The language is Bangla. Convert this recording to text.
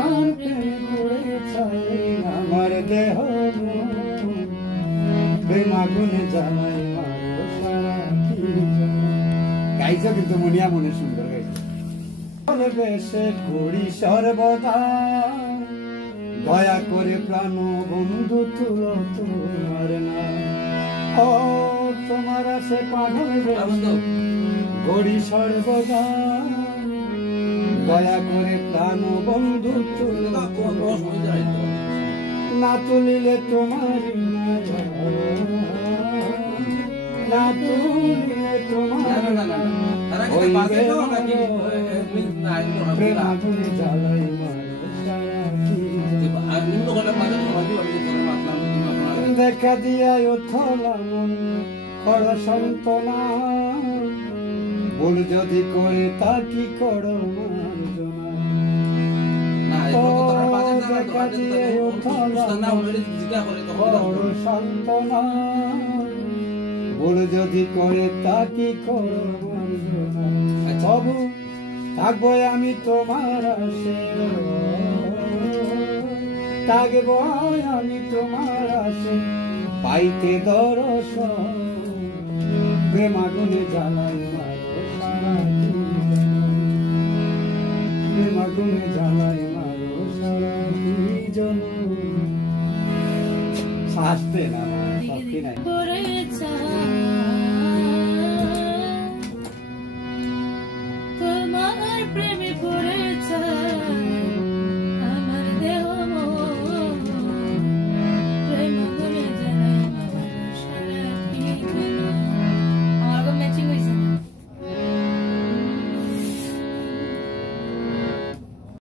তোমার প্রেমে পড়ে চাই আমার দেহ প্রেম আগুনে জ্বালাই মারো সারা কি গাইছো কিন্তু মনিয়া মনে সুন্দর গাইছো বেশে করি সর্বদা দয়া করে প্রাণ বন্ধু তুলো তোমার না ও তোমার সে পাগল গড়ি সর্বদা দয়া করে প্রাণ বন্ধু তুলো না তুলিলে তোমার না তুলিলে তোমার প্রেম আগুনে জ্বালাই দেখা দিয়া থলামন কর সন্তনা ভুল যদি করে তা কি করো দেখা দিয়ে সন্তনা ভুল যদি করে তা কি করো তবু থাকবো আমি তোমার আসে থাকবো আমি তোমার আসে পাইতে দর্শন প্রেম আগুনে জ্বালাই মারো সারা প্রেম আগুনে জ্বালাই মারো সারা জন শাস্তে না সত্যি নাই